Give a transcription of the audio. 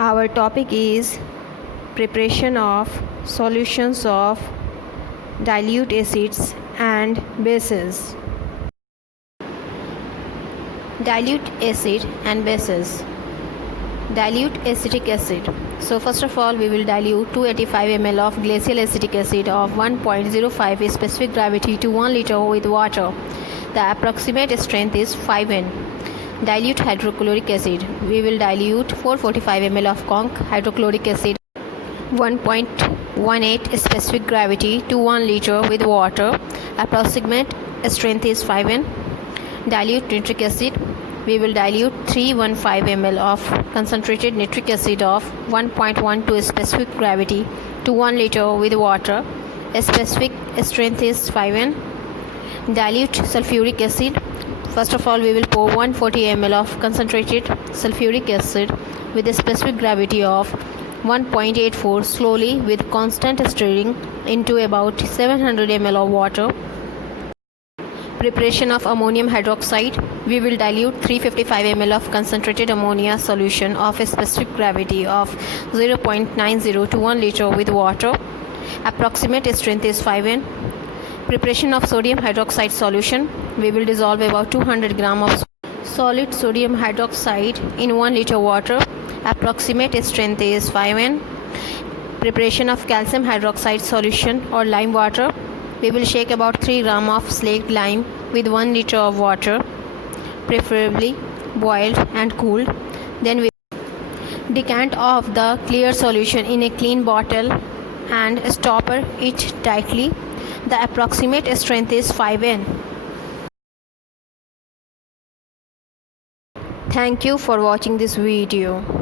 Our topic is preparation of solutions of dilute acids and bases. Dilute acid and bases. Dilute acetic acid. So first of all, we will dilute 285 ml of glacial acetic acid of 1.05 specific gravity to 1 liter with water. The approximate strength is 5N. Dilute hydrochloric acid. We will dilute 445 ml of conc hydrochloric acid 1.18 specific gravity to 1 liter with water. Approximate strength is 5N. Dilute nitric acid. We will dilute 315 ml of concentrated nitric acid of 1.12 specific gravity to 1 liter with water. Specific strength is 5N. Dilute sulfuric acid. First of all, we will pour 140 ml of concentrated sulfuric acid with a specific gravity of 1.84 slowly with constant stirring into about 700 ml of water. Preparation of ammonium hydroxide. We will dilute 355 ml of concentrated ammonia solution of a specific gravity of 0.90 to 1 liter with water. Approximate strength is 5N. Preparation of sodium hydroxide solution. We will dissolve about 200 gram of solid sodium hydroxide in 1 liter water. Approximate strength is 5N. Preparation of calcium hydroxide solution or lime water. We will shake about 3 gram of slaked lime with 1 liter of water, preferably boiled and cooled. Then we decant off the clear solution in a clean bottle and stopper it tightly. The approximate strength is 5N. Thank you for watching this video.